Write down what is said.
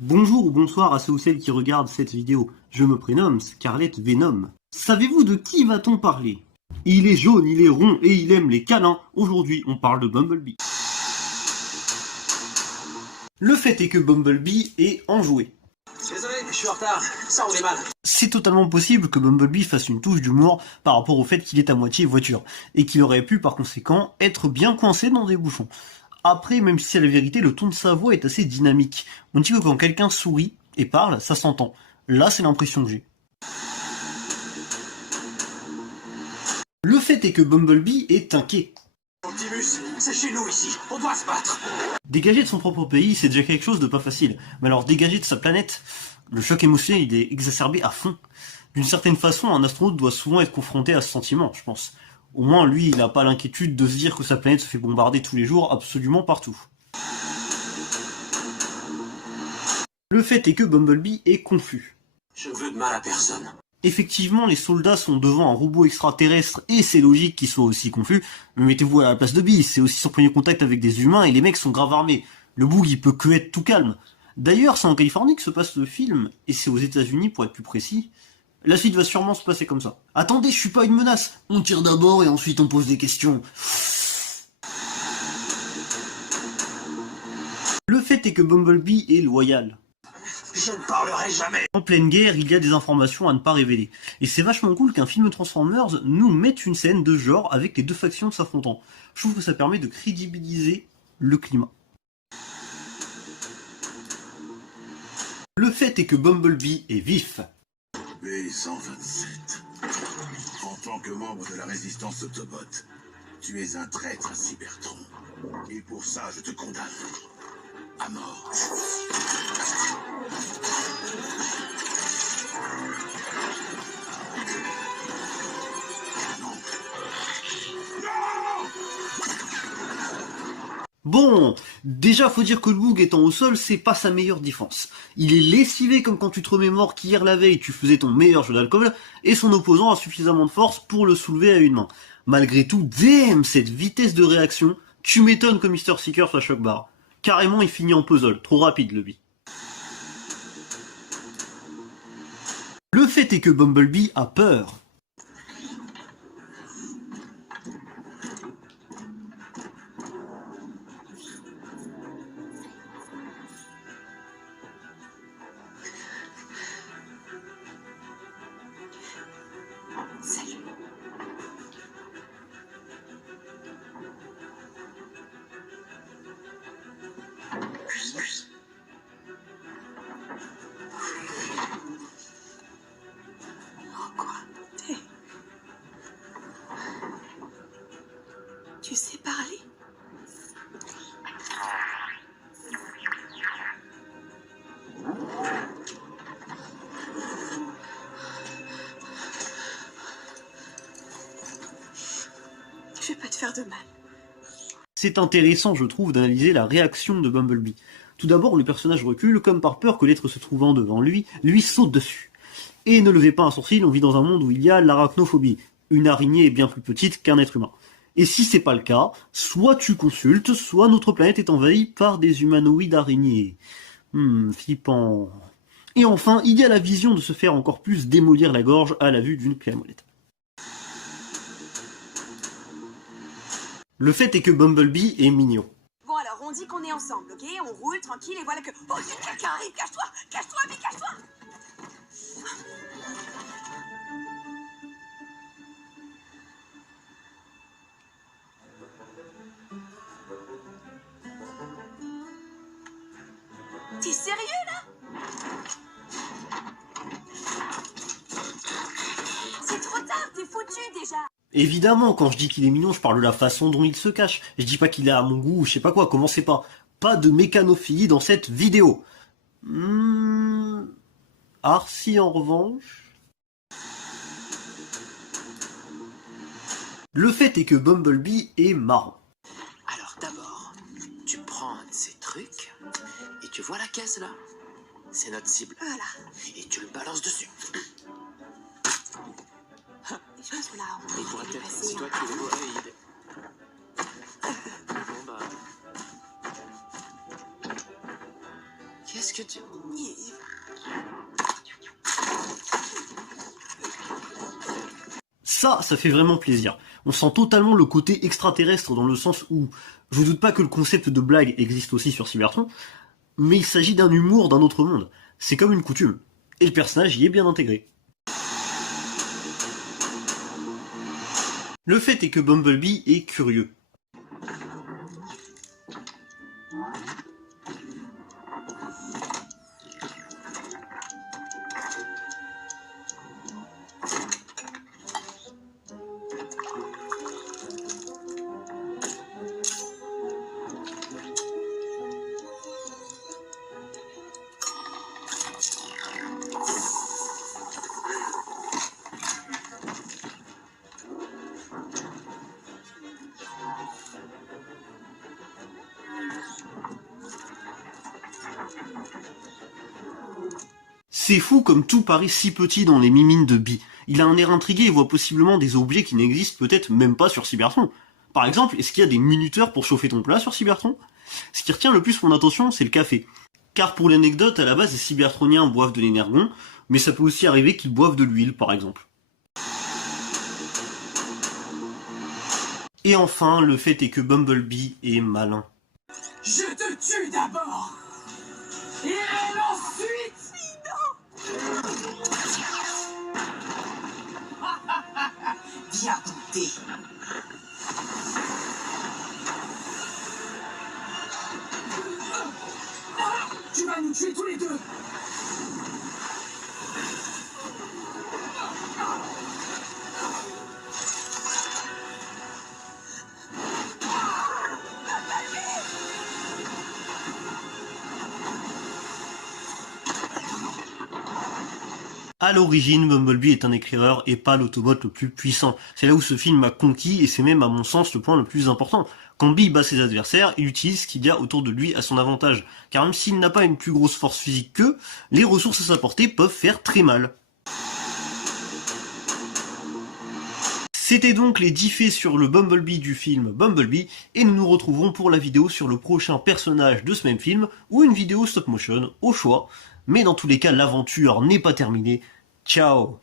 Bonjour ou bonsoir à ceux ou celles qui regardent cette vidéo. Je me prénomme Scarlett Venom. Savez-vous de qui va-t-on parler? Il est jaune, il est rond et il aime les câlins. Aujourd'hui, on parle de Bumblebee. Le fait est que Bumblebee est enjoué. Désolé, je suis en retard. Ça roulait mal. C'est totalement possible que Bumblebee fasse une touche d'humour par rapport au fait qu'il est à moitié voiture, et qu'il aurait pu par conséquent être bien coincé dans des bouchons. Après, même si c'est la vérité, le ton de sa voix est assez dynamique. On dit que quand quelqu'un sourit et parle, ça s'entend. Là, c'est l'impression que j'ai. Le fait est que Bumblebee est inquiet. Optimus, c'est chez nous ici. On doit se battre. Dégager de son propre pays, c'est déjà quelque chose de pas facile. Mais alors dégager de sa planète, le choc émotionnel, il est exacerbé à fond. D'une certaine façon, un astronaute doit souvent être confronté à ce sentiment, je pense. Au moins, lui, il n'a pas l'inquiétude de se dire que sa planète se fait bombarder tous les jours, absolument partout. Le fait est que Bumblebee est confus. Je veux de mal à personne. Effectivement, les soldats sont devant un robot extraterrestre et c'est logique qu'ils soient aussi confus, mais mettez-vous à la place de Bee, c'est aussi son premier contact avec des humains et les mecs sont grave armés. Le boug il peut que être tout calme. D'ailleurs, c'est en Californie que se passe le film, et c'est aux États-Unis pour être plus précis. La suite va sûrement se passer comme ça. Attendez, je suis pas une menace. On tire d'abord et ensuite on pose des questions. Le fait est que Bumblebee est loyal. Je ne parlerai jamais. En pleine guerre, il y a des informations à ne pas révéler. Et c'est vachement cool qu'un film Transformers nous mette une scène de genre avec les deux factions s'affrontant. Je trouve que ça permet de crédibiliser le climat. Le fait est que Bumblebee est vif. B-127. En tant que membre de la résistance Autobot, tu es un traître à Cybertron. Et pour ça, je te condamne à mort. Bon, déjà faut dire que le boug étant au sol, c'est pas sa meilleure défense. Il est lessivé comme quand tu te remémores qu'hier la veille tu faisais ton meilleur jeu d'alcool, et son opposant a suffisamment de force pour le soulever à une main. Malgré tout, damn, cette vitesse de réaction, tu m'étonnes que Mr. Seeker soit choc barre. Carrément il finit en puzzle, trop rapide le bi. Le fait est que Bumblebee a peur. Salut. Oh quoi? Tu sais parler? Je vais pas te faire de mal. C'est intéressant, je trouve, d'analyser la réaction de Bumblebee. Tout d'abord, le personnage recule, comme par peur que l'être se trouvant devant lui saute dessus. Et ne levez pas un sourcil, on vit dans un monde où il y a l'arachnophobie. Une araignée est bien plus petite qu'un être humain. Et si c'est pas le cas, soit tu consultes, soit notre planète est envahie par des humanoïdes araignées. Flippant. Et enfin, il y a la vision de se faire encore plus démolir la gorge à la vue d'une clé à molette. Le fait est que Bumblebee est mignon. Bon alors, on dit qu'on est ensemble, ok? On roule tranquille et voilà que... Oh, quelqu'un arrive, cache-toi! Cache-toi, mais cache-toi! T'es sérieux là? C'est trop tard, t'es foutu déjà! Évidemment, quand je dis qu'il est mignon, je parle de la façon dont il se cache. Je dis pas qu'il est à mon goût ou je sais pas quoi, commencez pas. Pas de mécanophilie dans cette vidéo. Arcy en revanche... Le fait est que Bumblebee est marrant. Alors d'abord, tu prends un de ces trucs et tu vois la caisse là? C'est notre cible. Voilà. Et tu le balances dessus. Je pense qu'on a... Et pour être si toi tu es l'hémorroïde. Bon bah. Qu'est-ce que tu... Ça fait vraiment plaisir. On sent totalement le côté extraterrestre dans le sens où, je ne doute pas que le concept de blague existe aussi sur Cybertron, mais il s'agit d'un humour d'un autre monde. C'est comme une coutume. Et le personnage y est bien intégré. Le fait est que Bumblebee est curieux. C'est fou comme tout paraît si petit dans les mimines de Bee. Il a un air intrigué et voit possiblement des objets qui n'existent peut-être même pas sur Cybertron. Par exemple, est-ce qu'il y a des minuteurs pour chauffer ton plat sur Cybertron? Ce qui retient le plus mon attention, c'est le café. Car pour l'anecdote, à la base, les Cybertroniens boivent de l'énergon, mais ça peut aussi arriver qu'ils boivent de l'huile, par exemple. Et enfin, le fait est que Bumblebee est malin. Je te tue d'abord et ensuite. Viens goûter. Tu vas nous tuer tous les deux. À l'origine, Bumblebee est un éclaireur et pas l'autobot le plus puissant. C'est là où ce film m'a conquis et c'est même à mon sens le point le plus important. Quand Bee bat ses adversaires, il utilise ce qu'il y a autour de lui à son avantage. Car même s'il n'a pas une plus grosse force physique qu'eux, les ressources à sa portée peuvent faire très mal. C'était donc les 10 faits sur le Bumblebee du film Bumblebee, et nous nous retrouverons pour la vidéo sur le prochain personnage de ce même film, ou une vidéo stop motion, au choix. Mais dans tous les cas, l'aventure n'est pas terminée. Ciao!